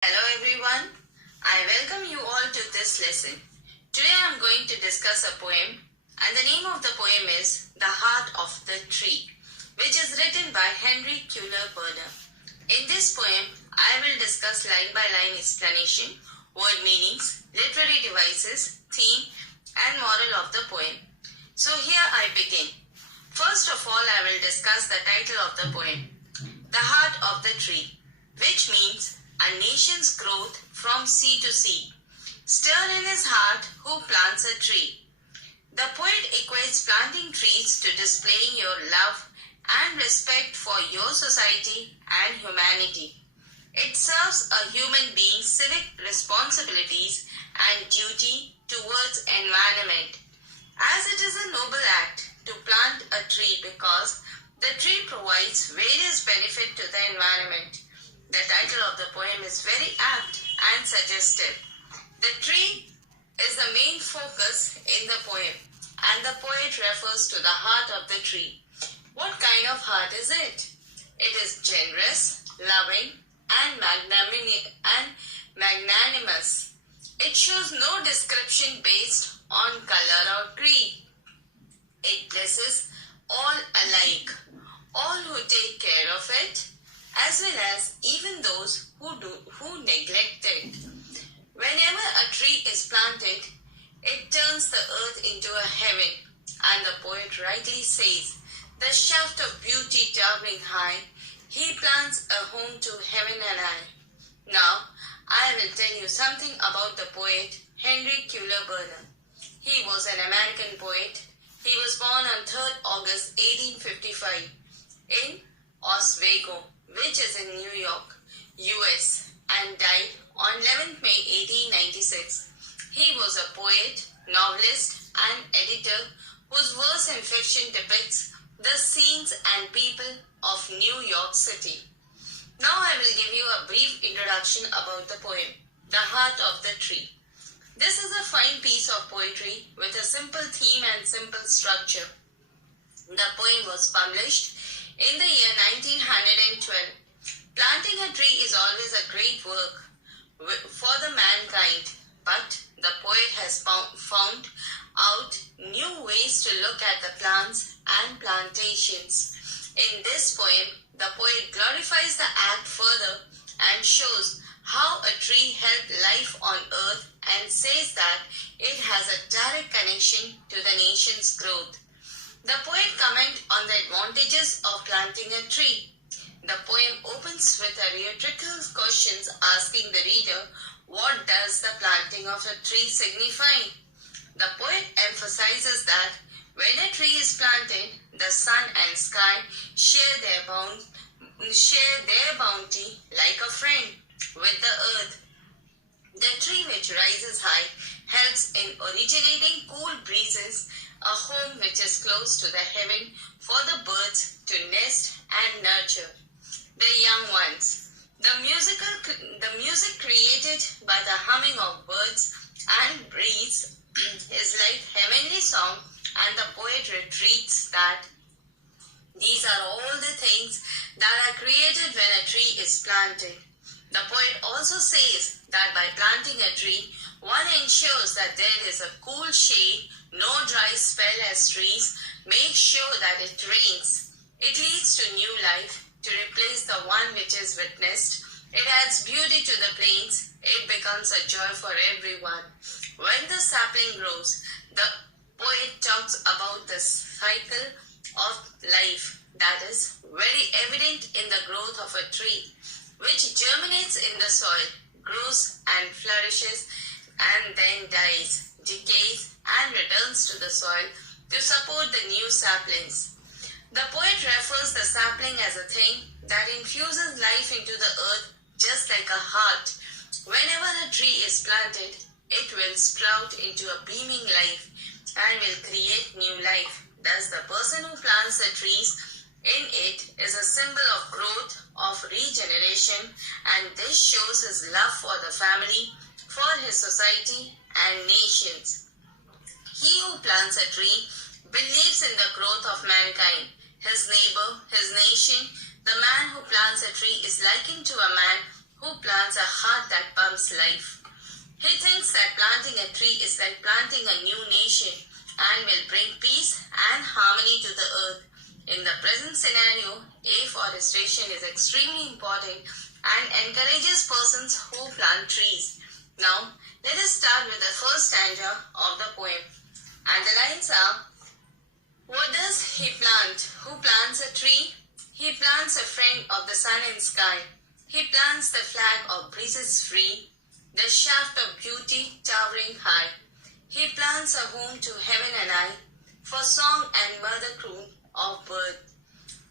Hello everyone, I welcome you all to this lesson. Today I am going to discuss a poem and the name of the poem is The Heart of the Tree, which is written by Cuyler Bunnar. In this poem, I will discuss line by line explanation, word meanings, literary devices, theme and moral of the poem. So here I begin. First of all, I will discuss the title of the poem, The Heart of the Tree, which means a nation's growth from sea to sea. Stir in his heart who plants a tree. The poet equates planting trees to displaying your love and respect for your society and humanity. It serves a human being's civic responsibilities and duty towards environment, as it is a noble act to plant a tree because the tree provides various benefits to the environment. The title of the poem is very apt and suggestive. The tree is the main focus in the poem, and the poet refers to the heart of the tree. What kind of heart is it? It is generous, loving, and magnanimous. It shows no description based on color or creed. It blesses all alike, all who take care of it, as well as even those who neglect it. Whenever a tree is planted, it turns the earth into a heaven, and the poet rightly says, the shaft of beauty towering high, he plants a home to heaven and I. Now, I will tell you something about the poet Cuyler Bunnar. He was an American poet. He was born on 3rd August 1855 in Oswego, which is in New York, US, and died on 11th May 1896. He was a poet, novelist, and editor whose verse and fiction depicts the scenes and people of New York City. Now I will give you a brief introduction about the poem, The Heart of the Tree. This is a fine piece of poetry with a simple theme and simple structure. The poem was published in the year 1912. Planting a tree is always a great work for the mankind, but the poet has found out new ways to look at the plants and plantations. In this poem, the poet glorifies the act further and shows how a tree helped life on earth and says that it has a direct connection to the nation's growth. The poet comments on the advantages of planting a tree. The poem opens with a rhetorical question asking the reader, what does the planting of a tree signify? The poet emphasizes that when a tree is planted, the sun and sky share their bounty like a friend with the earth. The tree which rises high helps in originating cool breezes, a home which is close to the heaven for the birds to nest and nurture the young ones. The music created by the humming of birds and breeze is like heavenly song, and the poet retreats that these are all the things that are created when a tree is planted. The poet also says that by planting a tree, one ensures that there is a cool shade, no dry spell as trees make sure that it rains. It leads to new life, to replace the one which is witnessed. It adds beauty to the plains. It becomes a joy for everyone. When the sapling grows, the poet talks about the cycle of life that is very evident in the growth of a tree, which germinates in the soil, grows and flourishes, and then dies, decays, and returns to the soil to support the new saplings. The poet refers the sapling as a thing that infuses life into the earth just like a heart. Whenever a tree is planted, it will sprout into a beaming life and will create new life. Thus, the person who plants the trees in it is a symbol of growth, of regeneration, and this shows his love for the family, for his society and nations. He who plants a tree believes in the growth of mankind, his neighbor, his nation. The man who plants a tree is likened to a man who plants a heart that pumps life. He thinks that planting a tree is like planting a new nation and will bring peace and harmony to the earth. In the present scenario, afforestation is extremely important and encourages persons who plant trees. Now, let us start with the first stanza of the poem. And the lines are, what does he plant? Who plants a tree? He plants a friend of the sun and sky. He plants the flag of breezes free, the shaft of beauty towering high. He plants a home to heaven and I, for song and mother croon of bird.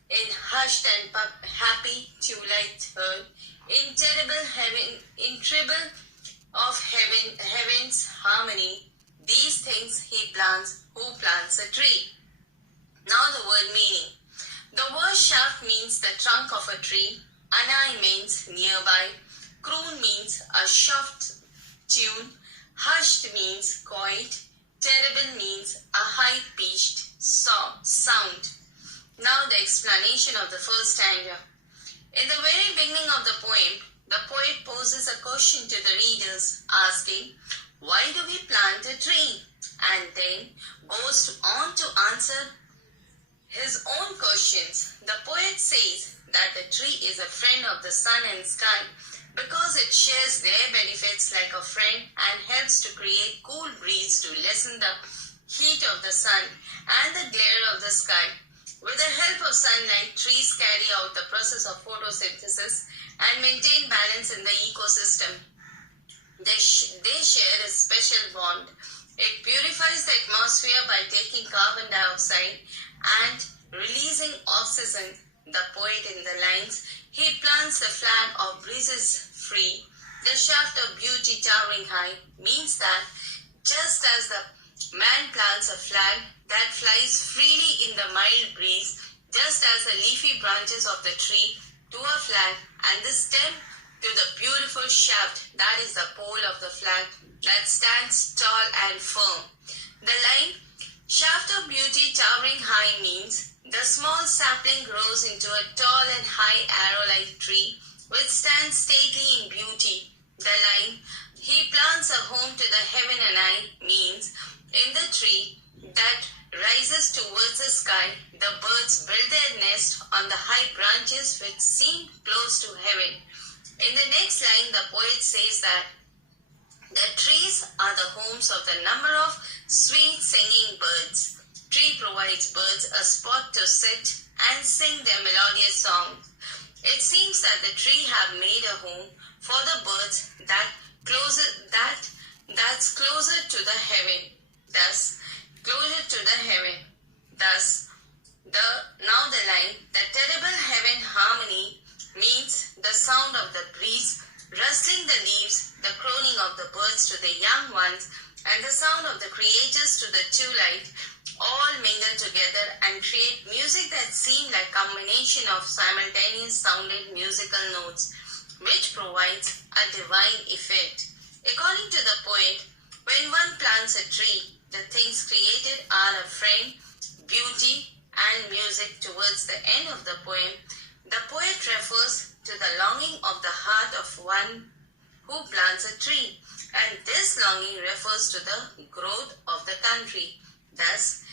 In hushed and happy twilight heard, in terrible heaven, in treble of heaven's harmony, these things he plants who plants a tree. Now the word meaning. The word shaft means the trunk of a tree, anai means nearby, croon means a soft tune, hushed means quiet, terrible means a high-pitched sound. Now the explanation of the first stanza. In the very beginning of the poem, the poet poses a question to the readers, asking, why do we plant a tree? And then goes on to answer his own questions. The poet says that the tree is a friend of the sun and sky because it shares their benefits like a friend and helps to create cool breeze to lessen the heat of the sun and the glare of the sky. With the help of sunlight, trees carry out the process of photosynthesis and maintain balance in the ecosystem. They share a special bond. It purifies the atmosphere by taking carbon dioxide and releasing oxygen. The poet in the lines, he plants the flag of breezes free, the shaft of beauty towering high, means that just as the man plants a flag that flies freely in the mild breeze, just as the leafy branches of the tree to a flag and the stem to the beautiful shaft that is the pole of the flag that stands tall and firm. The line, shaft of beauty towering high, means the small sapling grows into a tall and high arrow-like tree which stands stately in beauty. The line, he plants a home to the heaven and I, means in the tree that rises towards the sky, the birds build their nest on the high branches which seem close to heaven. In the next line, the poet says that the trees are the homes of the number of sweet singing birds. Tree provides birds a spot to sit and sing their melodious songs. It seems that the tree have made a home for the birds that's closer to the heaven. Thus, closer to the heaven. Thus, now the line, the terrible heaven harmony, means the sound of the breeze rustling the leaves, the croning of the birds to the young ones, and the sound of the creatures to the twilight, all mingle together and create music that seem like combination of simultaneous sounded musical notes, which provides a divine effect. According to the poet, when one plants a tree, the things created are a friend, beauty, and music. Towards the end of the poem, the poet refers to the longing of the heart of one who plants a tree, and this longing refers to the growth of the country. Thus,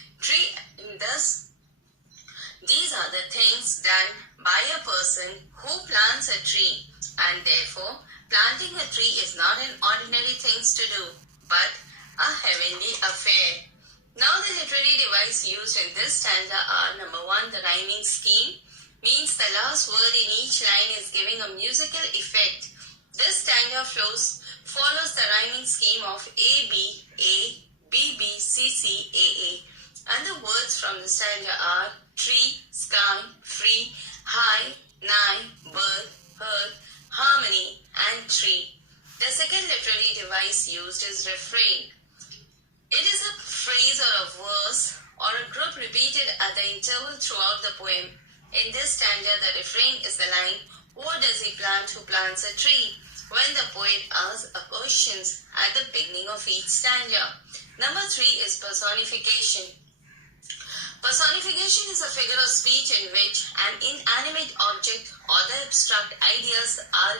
these are the things done by a person who plants a tree, and therefore, planting a tree is not an ordinary thing to do, but a heavenly affair. Now the literary device used in this stanza are, number 1, the rhyming scheme, means the last word in each line is giving a musical effect. This stanza follows the rhyming scheme of A, B, A, B, B, C, C, A, A. And the words from the stanza are tree, sky, free, high, nigh, bird, heard, harmony, and tree. The second literary device used is refrain. It is a phrase or a verse or a group repeated at the interval throughout the poem. In this stanza, the refrain is the line, what does he plant who plants a tree? When the poet asks a question at the beginning of each stanza. Number 3 is personification. Personification is a figure of speech in which an inanimate object or the abstract ideas are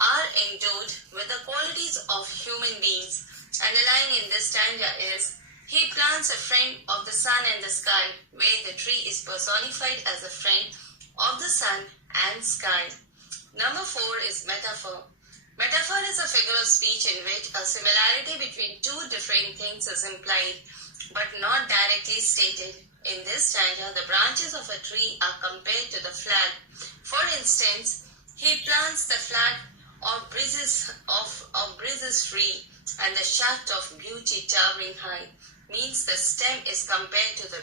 are endowed with the qualities of human beings. And the line in this stanza is, he plants a friend of the sun and the sky, where the tree is personified as a friend of the sun and sky. Number 4 is metaphor. Metaphor is a figure of speech in which a similarity between two different things is implied, but not directly stated. In this stanza, the branches of a tree are compared to the flag. For instance, he plants the flag of breezes free, and the shaft of beauty towering high. Means the stem is compared to the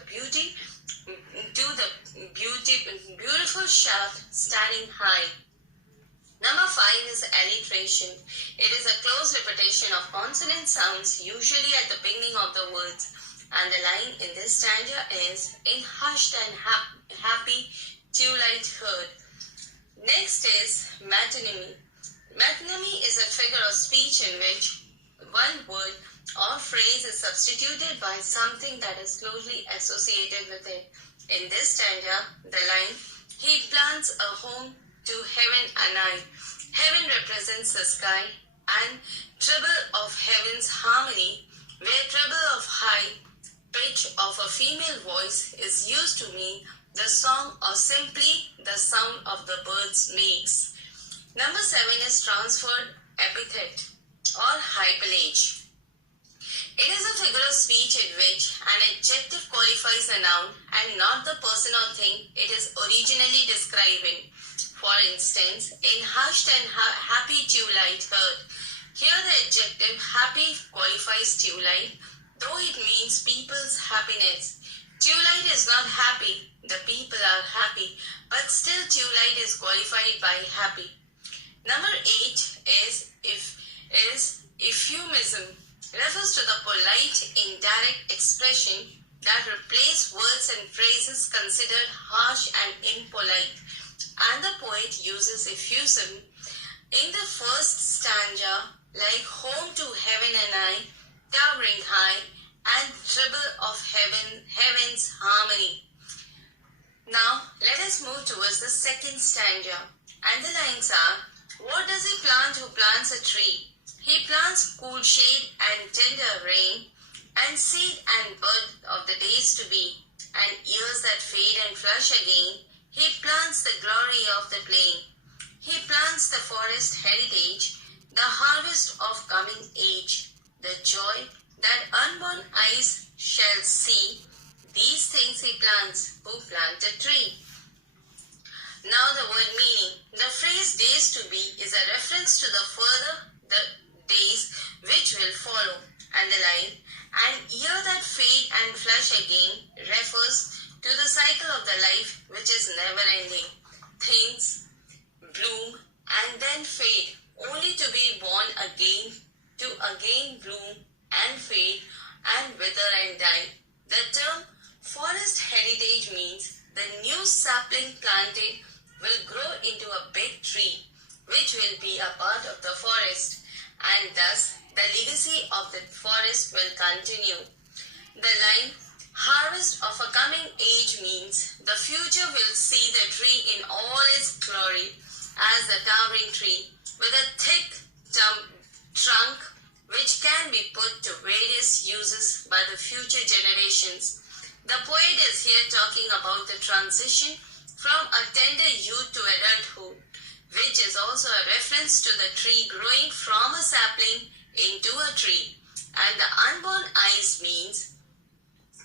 beautiful shaft standing high. Number 5 is alliteration. It is a close repetition of consonant sounds, usually at the beginning of the words. And the line in this stanza is, in hushed and happy twilight heard. Next is metonymy. Metonymy is a figure of speech in which one word or phrase is substituted by something that is closely associated with it. In this stanza, the line, he plants a home to heaven and I. Heaven represents the sky, and treble of heaven's harmony, where treble of high pitch of a female voice is used to mean the song or simply the sound of the birds makes. Number 7 is transferred epithet or hyperlage. It is a figure of speech in which an adjective qualifies a noun and not the person or thing it is originally describing. For instance, in hushed and happy twilight heard. Here the adjective happy qualifies twilight, though it means people's happiness. Twilight is not happy, the people are happy, but still twilight is qualified by happy. Number 8 is euphemism. Refers to the polite, indirect expression that replace words and phrases considered harsh and impolite. And the poet uses euphemism in the first stanza, like home to heaven and I, towering high, and treble of heaven's harmony. Now, let us move towards the second stanza. And the lines are, what does he plant who plants a tree? He plants cool shade and tender rain, and seed and bud of the days to be, and years that fade and flush again. He plants the glory of the plain. He plants the forest heritage, the harvest of coming age, the joy that unborn eyes shall see. These things he plants who plant a tree. Now the word meaning. The phrase days to be is a reference to the days which will follow, and the line, and year that fade and flush again, refers to the cycle of the life which is never ending. Things bloom and then fade, only to be born again, to again bloom and fade and wither and die. The term forest heritage means the new sapling planted will grow into a big tree which will be a part of the forest, and thus the legacy of the forest will continue. The line, harvest of a coming age means the future will see the tree in all its glory as the towering tree with a thick trunk which can be put to various uses by the future generations. The poet is here talking about the transition from a tender youth to adulthood, which is also a reference to the tree growing from a sapling into a tree. And the unborn eyes means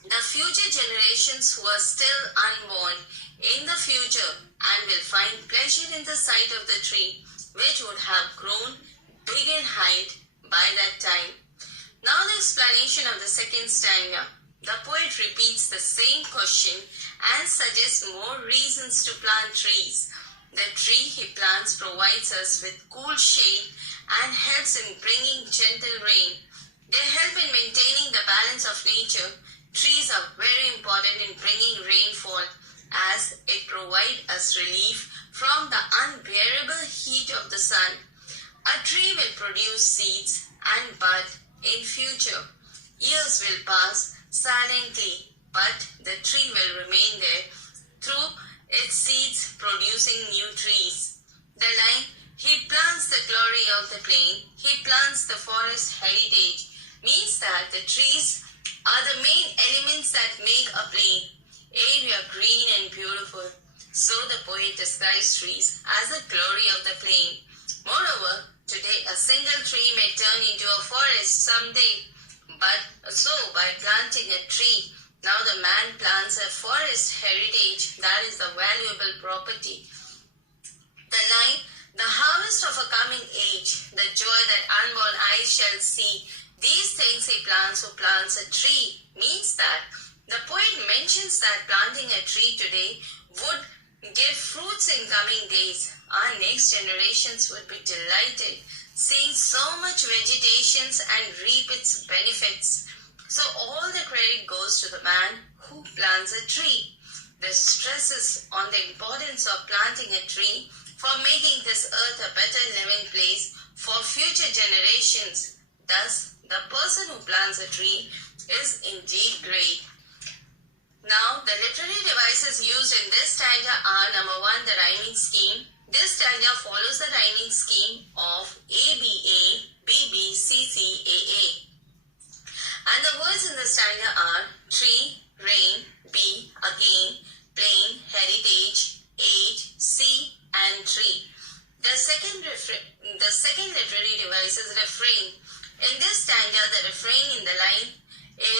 the future generations who are still unborn in the future and will find pleasure in the sight of the tree, which would have grown big in height by that time. Now the explanation of the second stanza. The poet repeats the same question and suggests more reasons to plant trees. The tree he plants provides us with cool shade and helps in bringing gentle rain. They help in maintaining the balance of nature. Trees are very important in bringing rainfall as it provides us relief from the unbearable heat of the sun. A tree will produce seeds and bud in future. Years will pass silently, but the tree will remain there through its seeds producing new trees. The line, He plants the glory of the plain. He plants the forest heritage. Means that the trees are the main elements that make a plain area green and beautiful. So the poet describes trees as the glory of the plain. Moreover, today a single tree may turn into a forest someday. But so by planting a tree, now the man plants a forest heritage, that is the valuable property. The line, the harvest of a coming age, the joy that unborn eyes shall see, these things he plants who plants a tree, means that the poet mentions that planting a tree today would give fruits in coming days. Our next generations would be delighted seeing so much vegetation and reap its benefits. So all the credit goes to the man who plants a tree. The stresses on the importance of planting a tree for making this earth a better living place for future generations. Thus, the person who plants a tree is indeed great. Now, the literary devices used in this stanza are: number 1, the rhyming scheme. This stanza follows the rhyming scheme of ABA, BB, CC, AA. And the words in the stanza are tree, rain, be, again, plain, heritage, age, sea, and tree. The second literary device is refrain. In this stanza, the refrain in the line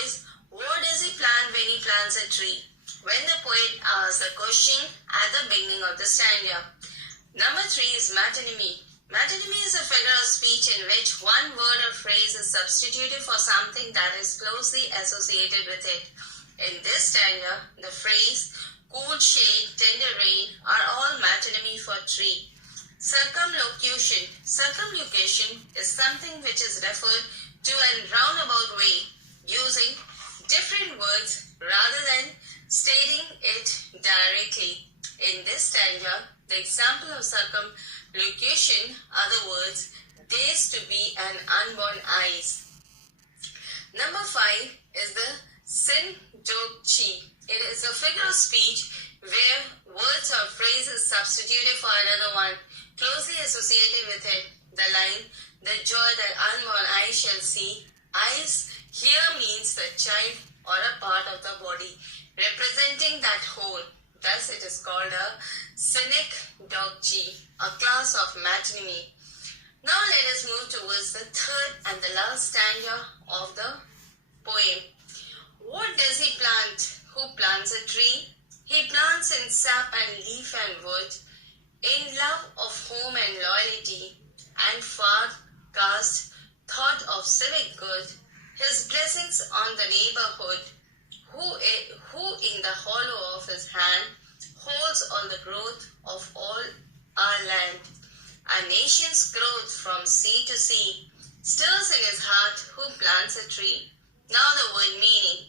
is: what does he plant when he plants a tree? When the poet asks the question at the beginning of the stanza. Number 3 is metonymy. Metonymy is a figure of speech in which one word or phrase is substituted for something that is closely associated with it. In this stanza, the phrase cool shade, tender rain are all metonymy for tree. Circumlocution. Circumlocution is something which is referred to in roundabout way, using different words rather than stating it directly. In this stanza, the example of circumlocution are the words days to be and unborn eyes. Number 5 is the synecdoche. It is a figure of speech where words or phrases substituted for another one, closely associated with it. The line, the joy that unborn eyes shall see. Eyes here means the child or a part of the body, representing that whole. Thus it is called a synecdoche, a class of metonymy. Now let us move towards the third and the last stanza of the poem. What does he plant? Who plants a tree? He plants in sap and leaf and wood, in love of home and loyalty, and far cast thought of civic good, his blessings on the neighborhood, who in the hollow of his hand holds on the growth of all our land. A nation's growth from sea to sea stirs in his heart who plants a tree. Now the word meaning.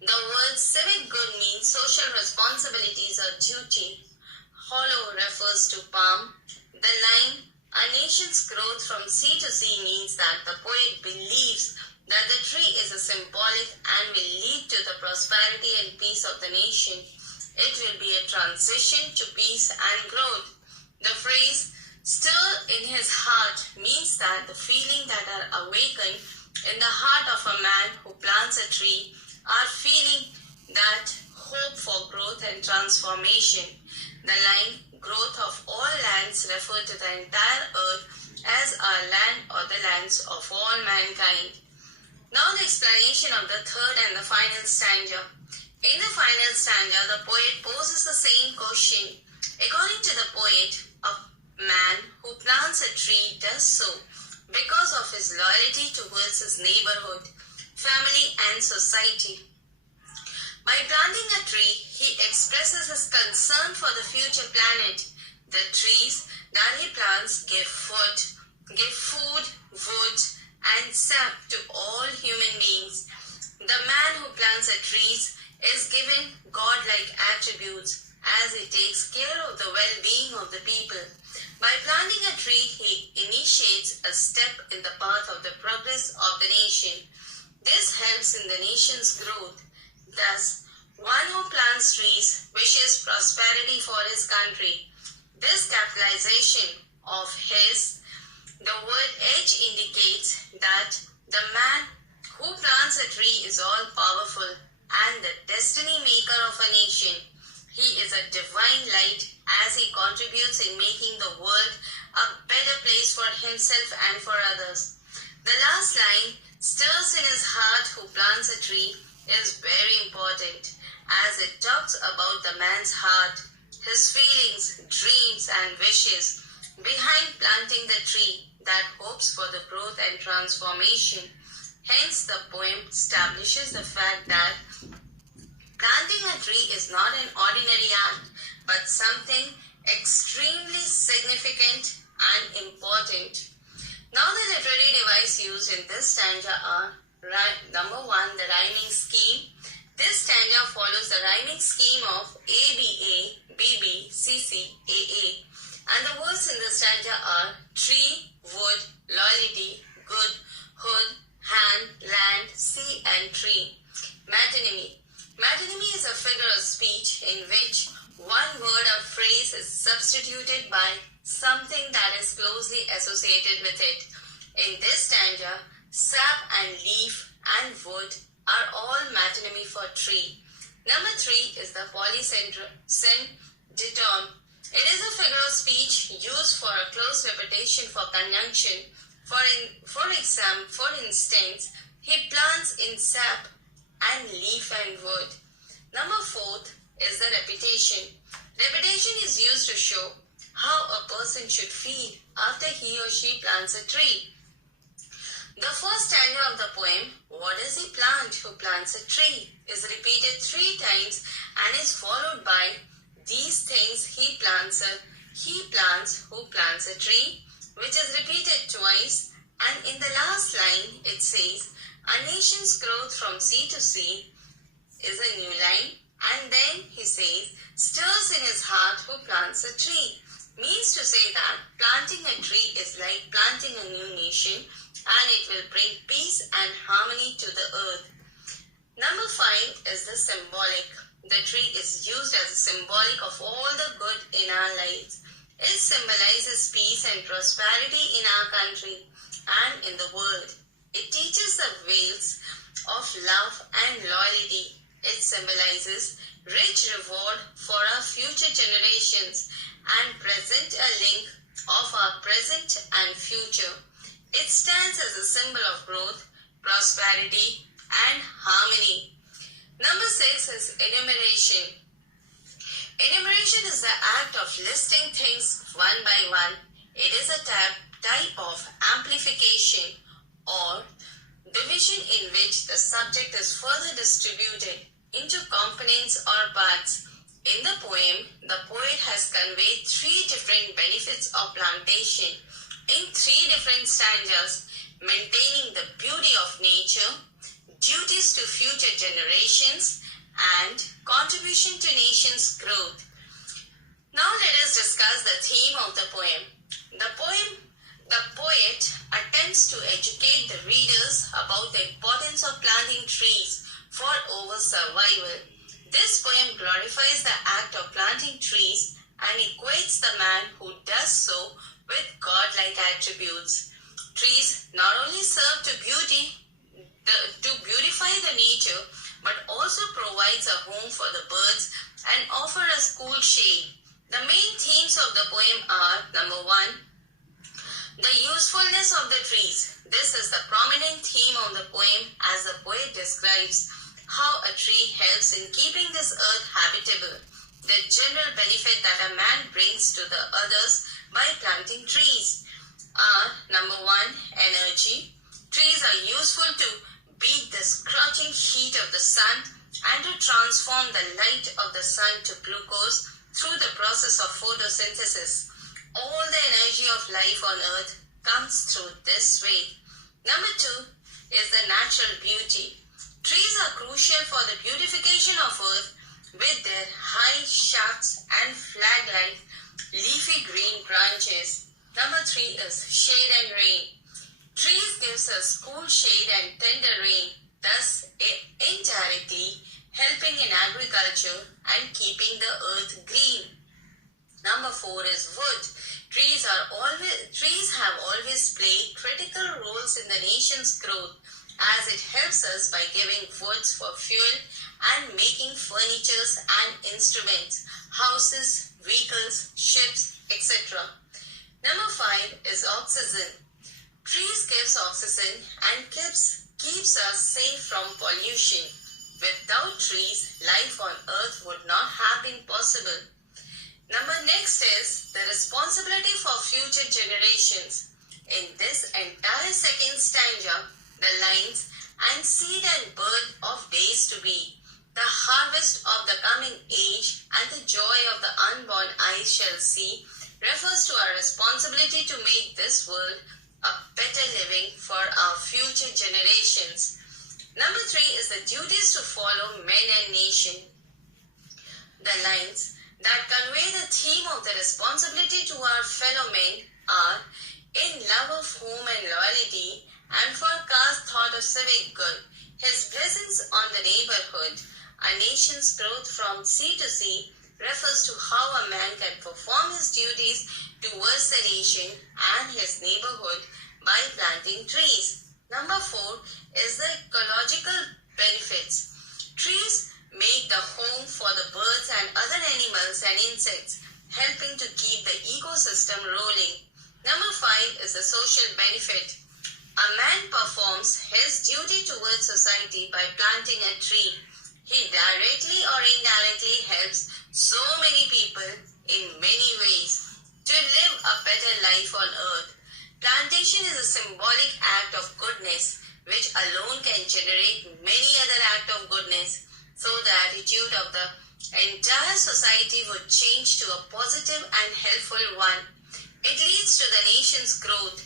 The word civic good means social responsibilities or duty. Hollow refers to palm. The line, a nation's growth from sea to sea, means that the poet believes that the tree is a symbolic and will lead to the prosperity and peace of the nation. It will be a transition to peace and growth. The phrase stir in his heart means that the feeling that are awakened in the heart of a man who plants a tree are feeling that hope for growth and transformation. The line, growth of all lands, refer to the entire earth as our land or the lands of all mankind. Now the explanation of the third and the final stanza. In the final stanza, the poet poses the same question. According to the poet, a man who plants a tree does so because of his loyalty towards his neighborhood, family and society. By planting a tree, he expresses his concern for the future planet. The trees that he plants give food, wood, and sap to all human beings. The man who plants a trees is given godlike attributes as he takes care of the well-being of the people. By planting a tree, he initiates a step in the path of the progress of the nation. This helps in the nation's growth. Thus, one who plants trees wishes prosperity for his country. This capitalization of his. The word edge indicates that the man who plants a tree is all powerful and the destiny maker of a nation. He is a divine light as he contributes in making the world a better place for himself and for others. The last line, stirs in his heart who plants a tree, is very important as it talks about the man's heart, his feelings, dreams and wishes behind planting the tree that hopes for the growth and transformation. Hence, the poem establishes the fact that planting a tree is not an ordinary act, but something extremely significant and important. Now, the literary device used in this stanza are number 1, the rhyming scheme. This stanza follows the rhyming scheme of ABA, BB, CC, AA. And the words in the stanza are tree, wood, loyalty, good, hood, hand, land, sea and tree. Metonymy. Metonymy is a figure of speech in which one word or phrase is substituted by something that is closely associated with it. In this stanza, sap and leaf and wood are all metonymy for tree. Number 3 is the polysyndrome. It is a figure of speech used for a close repetition for conjunction. For instance, he plants in sap and leaf and wood. Number 4 is the repetition. Repetition is used to show how a person should feel after he or she plants a tree. The first stanza of the poem, what does he plant who plants a tree, is repeated 3 times and is followed by these things he plants who plants a tree, which is repeated twice, and in the last line it says, a nation's growth from sea to sea is a new line, and then he says, stirs in his heart who plants a tree, means to say that planting a tree is like planting a new nation and it will bring peace and harmony to the earth. Number 5 is the symbolic. The tree is used as a symbolic of all the good in our lives. It symbolizes peace and prosperity in our country and in the world. It teaches the ways of love and loyalty. It symbolizes rich reward for our future generations and present a link of our present and future. It stands as a symbol of growth, prosperity and harmony. Number 6 is enumeration. Enumeration is the act of listing things one by one. It is a type of amplification or division in which the subject is further distributed into components or parts. In the poem, the poet has conveyed 3 different benefits of plantation in 3 different stanzas, maintaining the beauty of nature, duties to future generations, and contribution to nation's growth. Now let us discuss the theme of the poem. The poet attempts to educate the readers about the importance of planting trees for our survival. This poem glorifies the act of planting trees and equates the man who does so with godlike attributes. Trees not only serve to beautify the nature, but also provides a home for the birds and offer us cool shade. The main themes of the poem are, number 1, the usefulness of the trees. This is the prominent theme of the poem as the poet describes how a tree helps in keeping this earth habitable, the general benefit that a man brings to the others by planting trees are, number 1, energy. Trees are useful to beat the scorching heat of the sun and to transform the light of the sun to glucose through the process of photosynthesis. All the energy of life on earth comes through this way. Number 2 is the natural beauty. Trees are crucial for the beautification of earth with their high shafts and flag-like leafy green branches. Number 3 is shade and rain. Trees gives us cool shade and tender rain, thus indirectly helping in agriculture and keeping the earth green. Number 4 is wood. Trees have always played critical roles in the nation's growth, as it helps us by giving woods for fuel and making furnitures and instruments, houses, vehicles, ships, etc. Number 5 is oxygen. Trees gives oxygen and keeps us safe from pollution. Without trees, life on earth would not have been possible. Next is the responsibility for future generations. In this entire second stanza, the lines "and seed and birth of days to be, the harvest of the coming age and the joy of the unborn eyes shall see" refers to our responsibility to make this world a better living for our future generations. Number 3 is the duties to follow men and nation. The lines that convey the theme of the responsibility to our fellow men are "in love of home and loyalty, and for cast thought of civic good, his blessings on the neighborhood." A nation's growth from sea to sea refers to how a man can perform his duties towards the nation and his neighborhood by planting trees. Number 4 is the ecological benefits. Trees make the home for the birds and other animals and insects, helping to keep the ecosystem rolling. Number 5 is the social benefit. A man performs his duty towards society by planting a tree. He directly or indirectly helps so many people in many ways to live a better life on earth. Plantation is a symbolic act of goodness which alone can generate many other acts of goodness, so the attitude of the entire society would change to a positive and helpful one. It leads to the nation's growth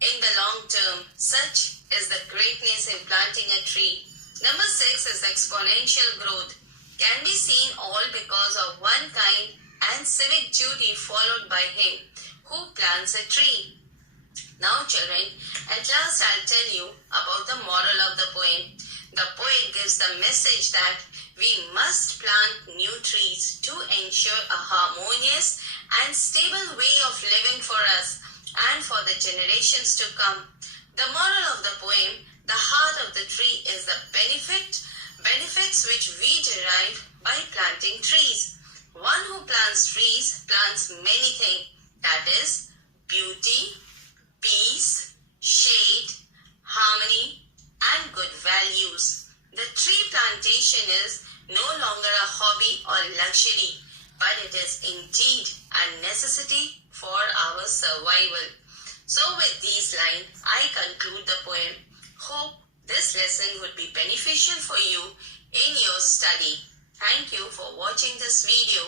in the long term. Such is the greatness in planting a tree. Number 6 is exponential growth. Can be seen all because of one kind and civic duty followed by him who plants a tree. Now children, at last I'll tell you about the moral of the poem. The poet gives the message that we must plant new trees to ensure a harmonious and stable way of living for us and for the generations to come. The moral of the poem: the heart of the tree is the benefits which we derive by planting trees. One who plants trees plants many things, that is, beauty, peace, shade, harmony, and good values. The tree plantation is no longer a hobby or luxury, but it is indeed a necessity for our survival. So with these lines, I conclude the poem. Hope this lesson would be beneficial for you in your study. Thank you for watching this video.